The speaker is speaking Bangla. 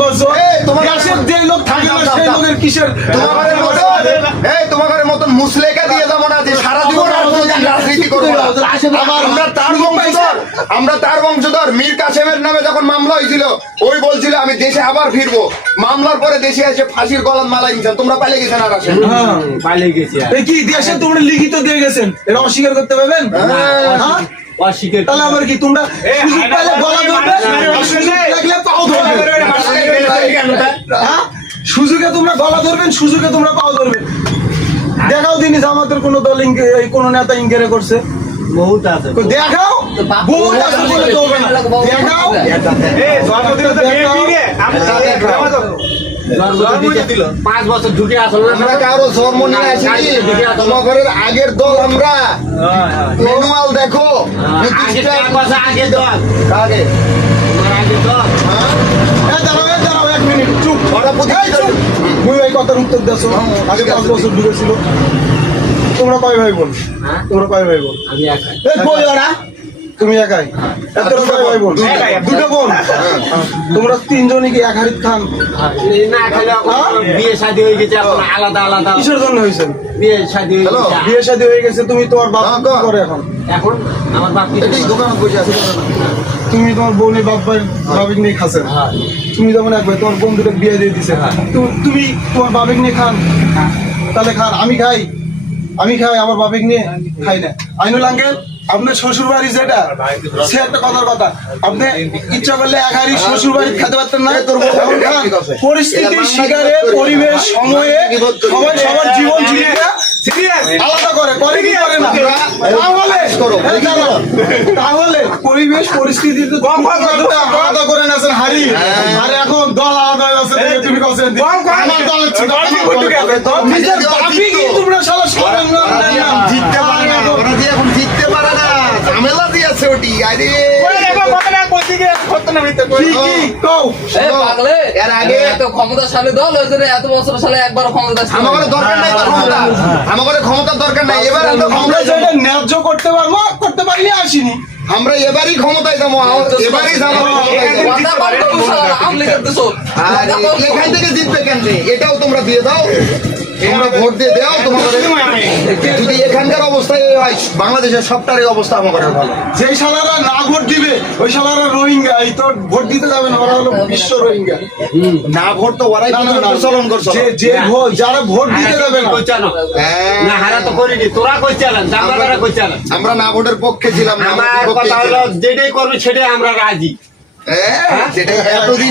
বছর তোমার দেশের যে লোক থাকে না সেই লোকের কিসের তোমাদের মতন মুসলেকা দিয়ে যাবো না যে সারা জীবন রাজনীতি করবো না। আমরা তার বংশধর। মীর কাসেমের নামে যখন মামলা হয়েছিল ওই বলছিল আমি দেশে আবার ফিরবো, মামলার পরে দেশে এসে ফাঁসির গলায় মালা দিয়েছেন। তোমরা পালিয়ে গেছেন আর আসেন পালিয়ে গেছি কি দেশে তোমরা লিখিত দিয়ে গেছেন, এটা অস্বীকার করতে পারবেন? তাহলে আবার কি তোমরা সুযোগ পেলে গলা ধরবে, সুযোগ লাগলে পাও ধরবে। সুযোগে তোমরা গলা ধরবেন, সুযোগে তোমরা পাও ধরবেন। দেখাও দিনই জামাতের কোন দল কোন নেতা ইনকারে করছে? বহুত আছে, দেখাও। বহুত আছে বলে তো হবে না, দেখাও। দেখাও 5 বছর ঢুকে আসলে আমরা কারো জন্ম নিয়ে আসিনি। তোমাদের আগের দল আমরা ম্যানুয়াল দেখো। আগে দল আগে দাঁড়াও 1 মিনিট চুপ। মুই এই কথার উত্তর দেছো আগে 5 বছর ঢুকেছিল। তোমরা কয় ভাই বোন? তোমরা কয় ভাই বোন? আমি একাই। তুমি একাই? এত কয় ভাই বোন? দুটো বোন। তোমরা তিনজনই কি এক হাড়িত খান? না খালি বিয়ে শাদী হয়ে গেছে, এখন আলাদা আলাদা। কিসের জন্য হয়েছে বিয়ে শাদী হয়ে গেছে। বিয়ে শাদী হয়ে গেছে, তুমি তোমার বাপ কি করে এখন? এখন আমার বাপ দোকানে বসে আছে। তুমি তোমার বোনের বাপ ভাই বাবিক নিয়ে খাচ্ছেন। তুমি যেমন এক ভাই তোমার বোন দুটো বিয়ে দিয়ে দিছে, তুমি তোমার বাবিক নিয়ে খান? তাহলে খান। আমি খাই আমার বাবিক নিয়ে খাই না। আইনুল আঙ্কেল, আপনার শ্বশুর বাড়ি যেটা সে একটা কথার কথা, আপনি ইচ্ছা করলে এক হাড়ি শ্বশুর বাড়ি খেতে পারতেন না? পরিস্থিতির শিকারে, পরিবেশ, সময়ে সবাই সবার জীবন জীবিকা আলাদা করে কি করে না? তাহলে পরিবেশ পরিস্থিতিতে আলাদা করে নেছেন হাড়ি, আর এখন দল আলাদা হয়ে আছে। তুমি কছেন আমার দল হচ্ছে নিজের বাপি কি তোমরা সবাই সরেন না? জিততে পারে না, ওরা যে এখন জিততে পারে না, ঝামেলা দিয়েছে ওটি। আরে এর আগে ক্ষমতাশালী দল ওই জন্য এত বছর সালে একবার ক্ষমতা আমাদের দরকার নাই, ক্ষমতা আমাদের ক্ষমতার দরকার নাই। এবার আমরা যেটা ন্যায্য করতে পারবো করতে পারিনি, আসিনি। আমরা এবারই ক্ষমতায় যাবো, এবারই যাবো। এখান থেকে জিতবে কেন? এটাও তোমরা দিয়ে দাও, তোমরা ভোট দিয়ে দাও। তোমাদের যদি এখানকার অবস্থায় হয়, বাংলাদেশের সবটারই অবস্থা আমাদের ভালো। যেই শালারা না ভোট দিবে ওই শালারা রোহিঙ্গা, এই তো ভোট দিতে যাবে না, ওরা হলো বিশ্ব রোহিঙ্গা। না ভোট তো ওরাই প্রচলন করছে। যারা ভোট দিতে যাবে না, না হারা তো করিনি, তোরা কই চালান, জামাতারা কই চালান। আমরা না ভোটের পক্ষে ছিলাম না, আমার কথা হলো যেটাই করবে সেটাই আমরা রাজি। সেটাই এতদিন